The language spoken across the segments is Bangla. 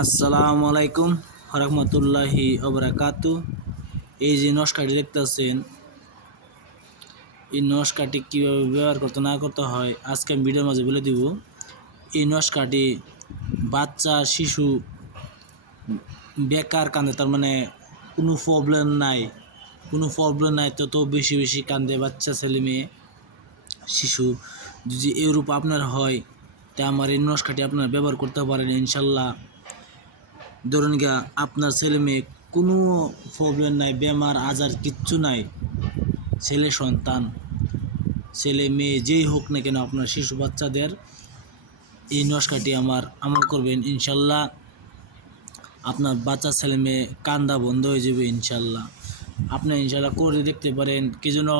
আসসালামু আলাইকুম রহমতুল্লাহি ওবরাকাতু এই যে নস্কাটি দেখতেছেন, এই নস্কাটি কীভাবে ব্যবহার করতে না করতে হয়, আজকে আমি ভিডিওর মাঝে বলে দিব। এই নস্কাটি বাচ্চা, শিশু, বেকার কান্দে তার মানে কোনো প্রবলেম নাই। কোনো প্রবলেম নাই তত বেশি বেশি কান্দে বাচ্চা, ছেলে মেয়ে, শিশু। যদি এরূপ আপনার হয়, তা আমার এই নস্কাটি আপনার ব্যবহার করতে পারেন, ইনশাল্লাহ। ধরুন গা আপনার ছেলে মেয়ে কোনো প্রবলেম নাই, বেমার, আজার কিচ্ছু নাই। ছেলে, সন্তান, ছেলে, মেয়ে, যেই হোক না কেন আপনার শিশু বাচ্চাদের এই নস্কাটি আমার আমল করবেন, ইনশাল্লাহ। আপনার বাচ্চা, ছেলে, মেয়ে কান্দা বন্ধ হয়ে যাবে, ইনশাল্লাহ। আপনি ইনশাল্লাহ করে দেখতে পারেন কি জন্য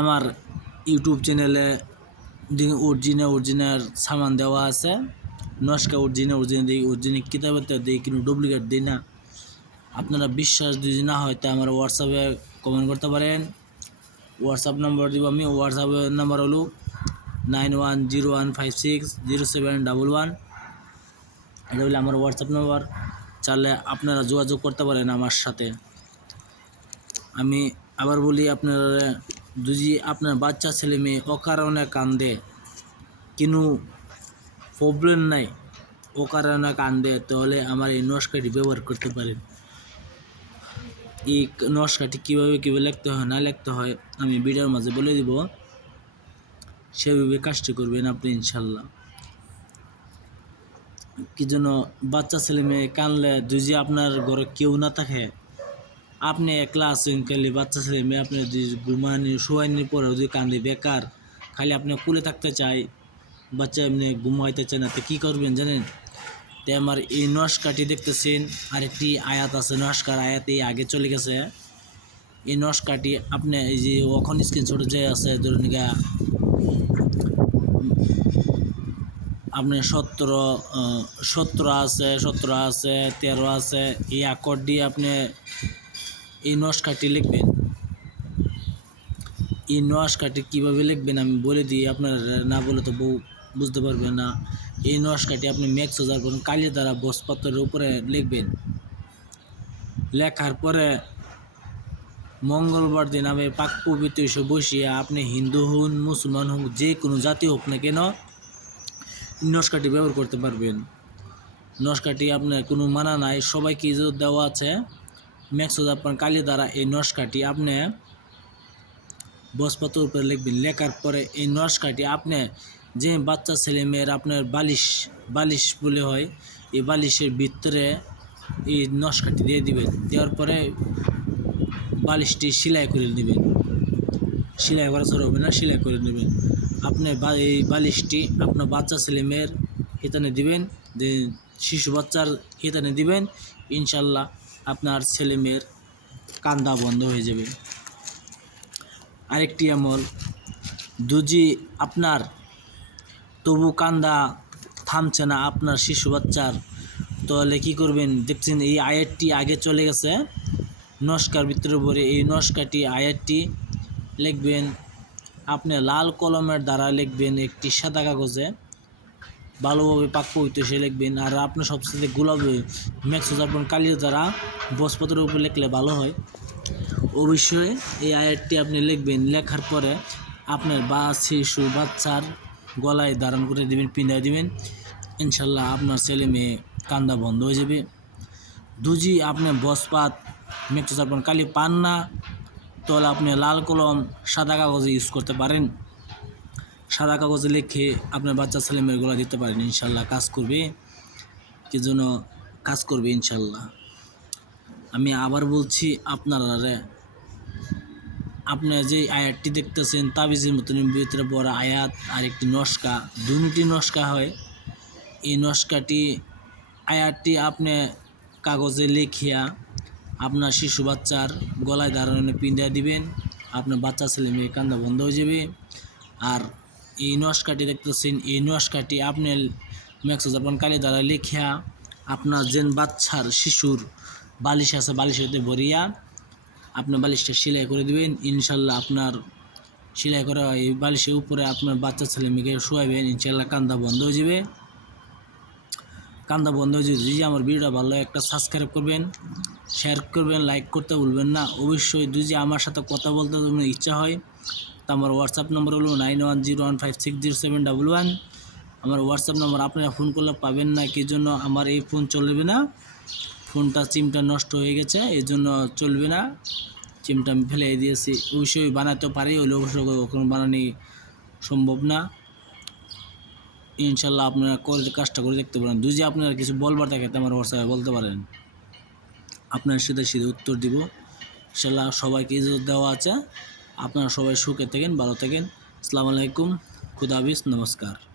আমার ইউটিউব চ্যানেলে অরিজিনাল অরিজিনাল সামান দেওয়া আছে। নস্কা অরিজিনাল অরিজিনাল অরিজিনাল কিতাবের তো দিই কিন্তু ডুপ্লিকেট দিই না। আপনারা বিশ্বাস যদি না হয় তা আমার হোয়াটসঅ্যাপে কমেন্ট করতে পারেন। হোয়াটসঅ্যাপ নাম্বার দিব আমি। হোয়াটসঅ্যাপের নাম্বার হলো nine one zero one five six zero seven double one এটা হলো আমার হোয়াটসঅ্যাপ নাম্বার চাইলে আপনারা যোগাযোগ করতে পারেন আমার সাথে। আমি আবার বলি, আপনারা যদি আপনার বাচ্চা, ছেলে, মেয়ে অকারণে কান্দে, কিন্তু প্রবলেম নাই। ও কারণে কান্দে, তাহলে আমার এই নস্কাটি ব্যবহার করতে পারেন। এই নস্কাটি কীভাবে কীভাবে লিখতে হয়, না লিখতে হয়, আমি ভিডিওর মাঝে বলে দিব। সেভাবে কাজটি করবেন আপনি, ইনশাল্লাহ। কি জন্য বাচ্চা ছেলে মেয়ে কানলে যদি আপনার ঘরে কেউ না থাকে, আপনি একলা আছেন, খালি বাচ্চা ছেলে মেয়ে আপনি যদি ঘুমানি শোয়ানি পরে যদি কান্দি, বেকার, খালি আপনি কুলে থাকতে চাই বাচ্চা এমনি ঘুমাইতে চায় না, তো কী করবেন জানেন? তো আমার এই নস্কাটি দেখতেছেন, আরেকটি আয়াত আছে নস্কার আয়াত এই আগে চলে গেছে। এই নস্কাটি আপনি এই যে ওখন স্ক্রিনশটে যে আছে, ধরুন গা আপনার সতেরো সতেরো আছে সতেরো আছে, তেরো আছে, এই আকর দিয়ে আপনি এই নস্কাটি লিখবেন। এই নস্কাটি কীভাবে লিখবেন আমি বলে দিই, আপনার না বলে তো বউ বুঝতে পারবেন না। এই নস্কাটি আপনি ম্যাক্স হাজার করুন কালি দ্বারা বসপত্রের উপরে লিখবেন। লেখার পরে মঙ্গলবার দিন আমি পাক পবিত্র এসে বসিয়ে আপনি হিন্দু হন, মুসলমান হোক যে কোনো জাতি হোক না কেন নস্কাটি ব্যবহার করতে পারবেন। নস্কাটি আপনার কোনো মানা নাই, সবাইকে ইজ্জত দেওয়া আছে। ম্যাক্স আপনার কালি দ্বারা এই নস্কাটি আপনি বসপত্র উপরে লিখবেন। লেখার পরে এই নস্কাটি আপনি যে বাচ্চা ছেলে মেয়ের আপনার বালিশ বালিশ বলে হয়, এই বালিশের ভিতরে এই নস্কাটি দিয়ে দিবেন। দেওয়ার পরে বালিশটি সেলাই করে নেবেন। সেলাই করা ছাড়া হবে না, সেলাই করে নেবেন। আপনি এই বালিশটি আপনার বাচ্চা ছেলে মেয়ের হিতানে দিবেন শিশু বাচ্চার হিতানে দিবেন, ইনশাল্লাহ আপনার ছেলে মেয়ের কান্দা বন্ধ হয়ে যাবে। আরেকটি আমল, দুজি আপনার তবু কান্দা থামছে না আপনার শিশু বাচ্চার। তাহলে কী করবেন? দেখছেন এই আয়ারটি আগে চলে গেছে। নস্কার ভিতরে পরে এই নস্কাটি আয়ারটি লিখবেন। আপনি লাল কলমের দ্বারা লিখবেন একটি সাদা কাগজে। ভালোভাবে পাক পবিত্র সে লিখবেন। আর আপনি সবচেয়ে গোলাপি ম্যাক্স যাপন কালির দ্বারা বসপত্রের উপর লিখলে ভালো হয়। অবশ্যই এই আয়ারটি আপনি লিখবেন। লেখার পরে আপনার বা শিশু বাচ্চার গলায় ধারণ করে দিবেন পিঁধায় দিবেন, ইনশাল্লাহ আপনার ছেলে মেয়ে কান্দা বন্ধ হয়ে যাবে। দুজি আপনি বসপাত মেক্সো চারপন কালি পান না, তাহলে আপনি লাল কলম, সাদা কাগজে ইউজ করতে পারেন। সাদা কাগজে লিখে আপনার বাচ্চা ছেলে গলা দিতে পারেন, ইনশাল্লাহ কাজ করবে। কি জন্য কাজ করবে, ইনশাল্লাহ। আমি আবার বলছি, আপনারা আপনি যে আয়াতটি দেখতেছেন, তাবিজের মতন ভিতরে বড় আয়াত আর একটি নস্কা দুটি নস্কা হয়। এই নস্কাটি, আয়াতটি আপনি কাগজে লিখিয়া আপনার শিশু বাচ্চার গলায় দাঁড়ানো পিঁধা দিবেন, আপনার বাচ্চা ছেলে মেয়ে কান্দা বন্ধ হয়ে যাবে। আর এই নস্কাটি দেখতেছেন, এই নস্কাটি আপনি ম্যাক্স যাপন কালি দ্বারা লিখিয়া আপনার যেন বাচ্চার শিশুর বালিশ আছে বালিশেতে ভরিয়া আপনি বালিশটা সেলাই করে দিবেন। ইনশাল্লাহ আপনার সেলাই করা এই বালিশের উপরে আপনার বাচ্চা ছেলে মেয়েকে শোয়াবেন ইনশাল্লাহ কান্দা বন্ধ হয়ে যাবে। কান্দা বন্ধ হয়ে যদি আমার ভিডিওটা ভালো একটা সাবস্ক্রাইব করবেন শেয়ার করবেন লাইক করতে ভুলবেন না। অবশ্যই যদি আমার সাথে কথা বলতে তোমার ইচ্ছা হয়, তো আমার হোয়াটসঅ্যাপ নম্বর হলো nine one zero one five six zero seven double one আমার হোয়াটসঅ্যাপ নম্বর আপনারা ফোন করলে পাবেন না, কি জন্য আমার এই ফোন চলবে না। ফোনটা সিমটা নষ্ট হয়ে গেছে, এই জন্য চলবে না। সিমটা আমি ফেলে দিয়েছি। অবশ্যই বানাতে পারি হলে অবশ্যই কখনো বানানি সম্ভব না। ইনশাল্লাহ আপনারা করে কাজটা করে দেখতে পারেন। যদি আপনারা কিছু বলবার থাকে, তো আমার হোয়াটসঅ্যাপে বলতে পারেন। আপনার সাথে সাথে উত্তর দিব। ইনশাল্লাহ সবাইকে ইজ্জত দেওয়া আছে। আপনারা সবাই সুখে থাকেন, ভালো থাকেন। আসসালামু আলাইকুম। খুদাবিস নমস্কার।